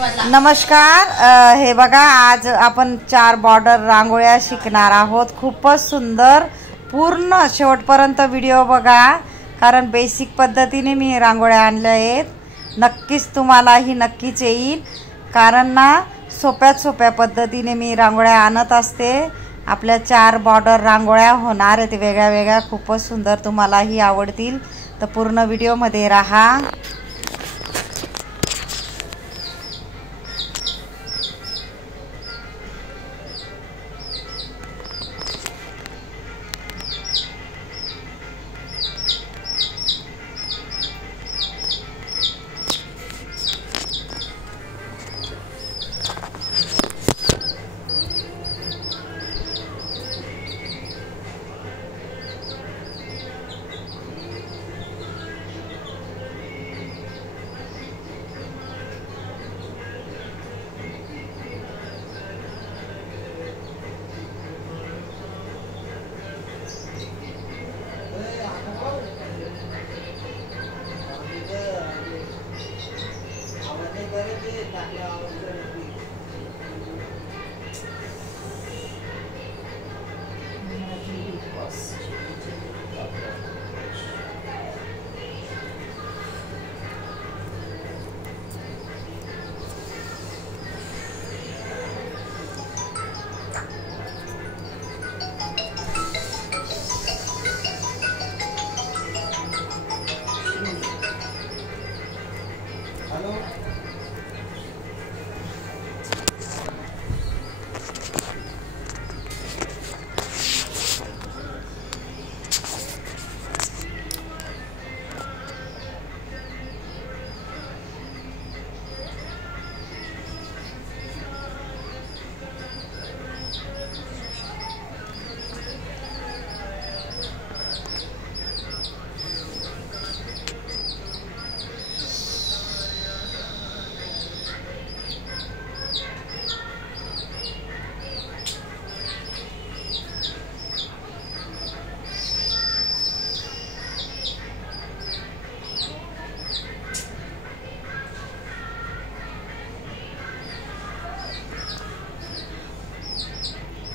नमस्कार. हे बघा, आज आपण 4 बॉर्डर रांगोळ्या शिकणार आहोत. खूपच सुंदर. पूर्ण शेवटपर्यंत व्हिडिओ बघा, कारण बेसिक पद्धतीने मी रांगोळ्या आणल्या आहेत. नक्कीच तुम्हालाही नक्कीच येईल, कारण ना सोप्या पद्धतीने मी रांगोळ्या आणत असते. आपल्या 4 बॉर्डर रांगोळ्या होणार आहेत वेगळ्या वेगळ्या. खूपच सुंदर, तुम्हालाही आवडतील. तर पूर्ण व्हिडिओमध्ये राहा.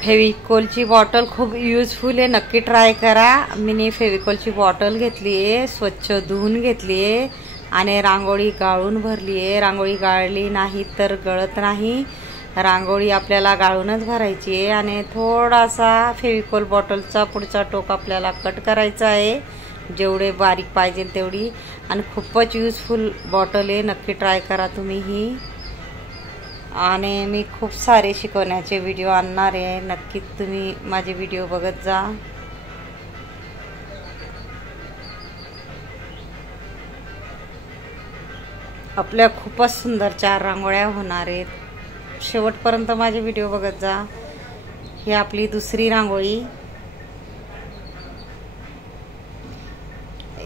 फेविकॉलची बॉटल खूप युजफुल आहे. नक्की ट्राय करा. मी फेविकॉलची बॉटल घेतली आहे, स्वच्छ धुवून घेतली आहे आणि रांगोळी गाळून भरली आहे. रांगोळी गाळली नाही तर गळत नाही. रांगोळी आपल्याला गाळूनच भरायची आहे. आणि थोडासा फेविकॉल बॉटलचा पुढचा टोक आपल्याला कट करायचा आहे, जेवढे बारीक पाहिजे तेवढी. आणि खूपच युजफुल बॉटल आहे. नक्की ट्राय करा तुम्हीही. आणि मी खूप सारे शिकवण्याचे व्हिडिओ आणणार आहे. नक्कीच तुम्ही माझे व्हिडिओ बघत जा. आपल्या खूपच सुंदर 4 रांगोळ्या होणार आहेत. शेवटपर्यंत माझे व्हिडिओ बघत जा. ही आपली दुसरी रांगोळी.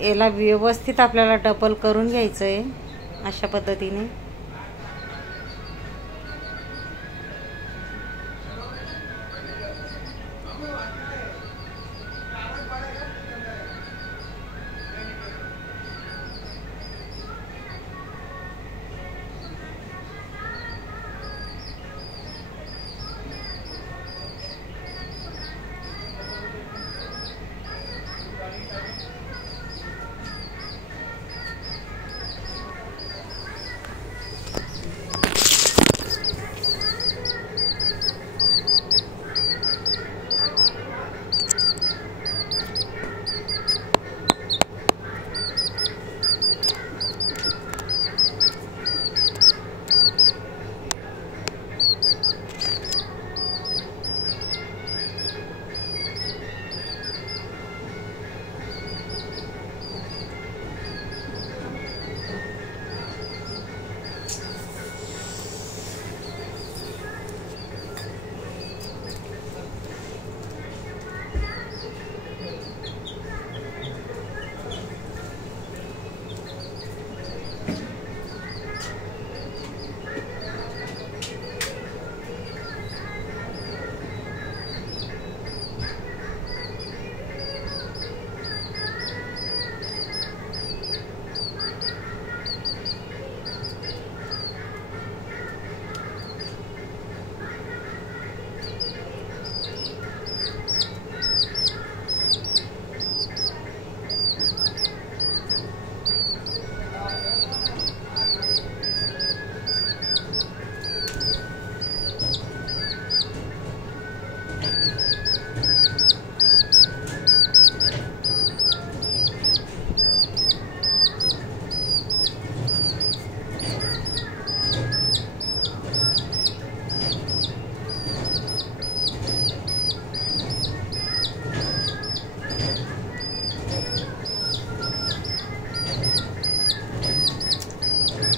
याला व्यवस्थित आपल्याला डबल करून घ्यायचं आहे अशा पद्धतीने.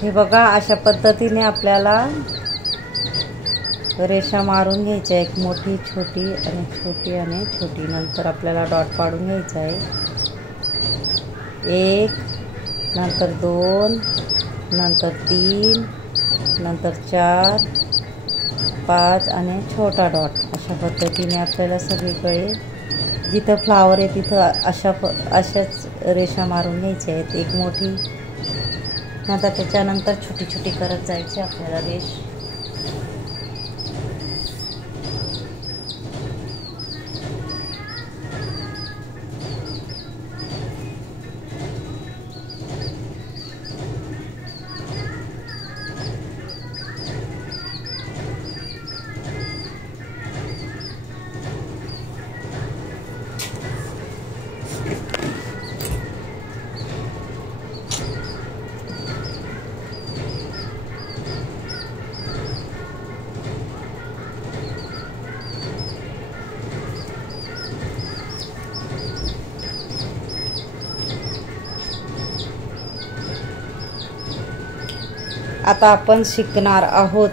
हे बघा, अशा पद्धतीने आपल्याला रेषा मारून घ्यायच्या, एक मोठी छोटी आणि छोटी आणि छोटी. नंतर आपल्याला डॉट पाडून घ्यायचा आहे. 1, नंतर 2, नंतर 3, नंतर 4, 5 आणि छोटा डॉट. अशा पद्धतीने आपल्याला सगळीकडे जिथं फ्लावर आहे तिथं अशाच रेषा मारून घ्यायच्या आहेत. एक मोठी, नंतर त्याच्यानंतर छोटी छोटी करत जायची आपल्याला रेष. आता आपण शिकणार आहोत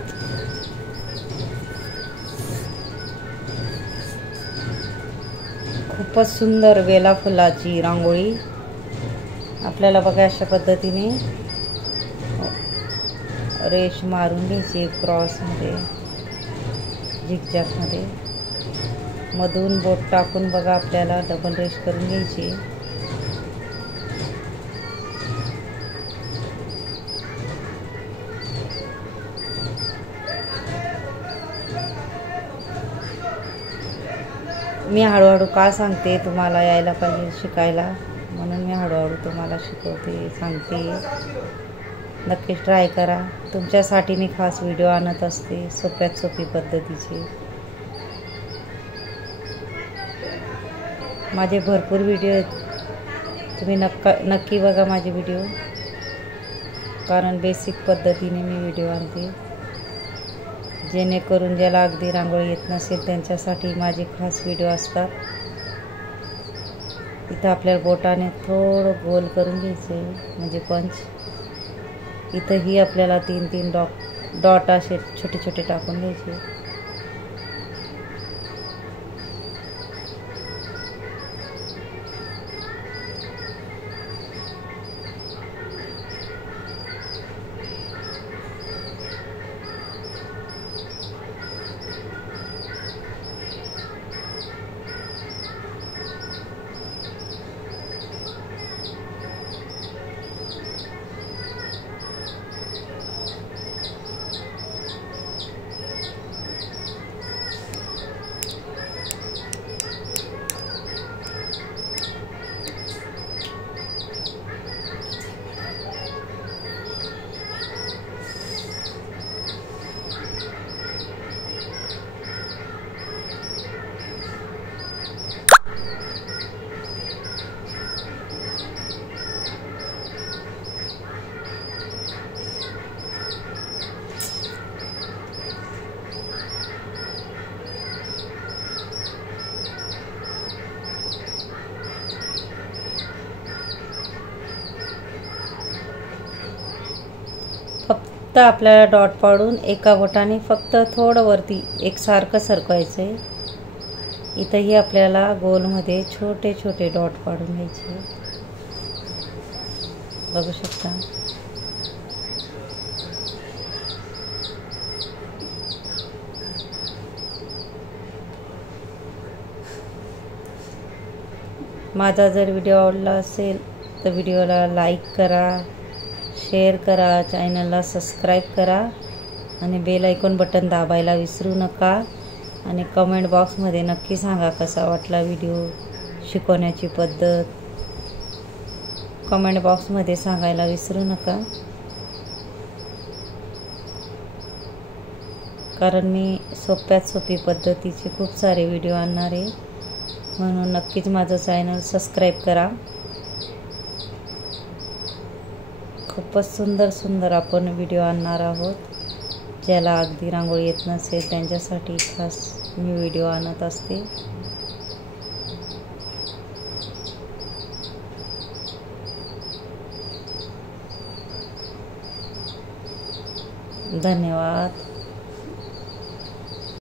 खूपच सुंदर वेला फुलाची रांगोळी. आपल्याला बघा, अशा पद्धतीने रेष मारून घ्यायची, क्रॉसमध्ये, झिगझॅगमध्ये. मधून बोट टाकून बघा आपल्याला डबल रेष करून घ्यायची. मी हळूहळू का सांगते, तुम्हाला यायला पाहिजे शिकायला, म्हणून मी हळूहळू तुम्हाला शिकवते, सांगते. नक्कीच ट्राय करा. तुमच्यासाठी मी खास व्हिडिओ आणत असते, सोप्यात सोपी पद्धतीचे. माझे भरपूर व्हिडिओ आहेत, तुम्ही नक्की बघा माझे व्हिडिओ, कारण बेसिक पद्धतीने मी व्हिडिओ आणते, जेणेकरून ज्याला अगदी रांगोळी येत नसेल त्यांच्यासाठी माझे खास व्हिडिओ असतात. इथं आपल्याला बोटाने थोडं गोल करून घ्यायचं आहे, म्हणजे पंच. इथंही आपल्याला 3-3 डॉट असे छोटे छोटे टाकून घ्यायचे. फक्त आपल्याला डॉट पाडून एका बोटाने फक्त थोडं वरती एकसारखं सरकवायचं आहे. इथंही आपल्याला गोलमध्ये छोटे छोटे डॉट पाडून घ्यायचे, बघू शकता. माझा जर व्हिडिओ आवडला असेल तर व्हिडिओला लाईक करा, शेअर करा, चॅनलला सबस्क्राईब करा आणि बेल आयकॉन बटन दाबायला विसरू नका. आणि कमेंट बॉक्समध्ये नक्की सांगा कसा वाटला व्हिडिओ, शिकवण्याची पद्धत. कमेंट बॉक्समध्ये सांगायला विसरू नका, कारण मी सोप्यात सोपी पद्धतीचे खूप सारे व्हिडिओ आणणार आहे, म्हणून नक्कीच माझं चॅनल सबस्क्राईब करा. खूपच सुंदर सुंदर आपण व्हिडिओ आणणार आहोत. ज्याला अगदी रांगोळी येत नसेल त्यांच्यासाठी खास मी व्हिडिओ आणत असते. धन्यवाद.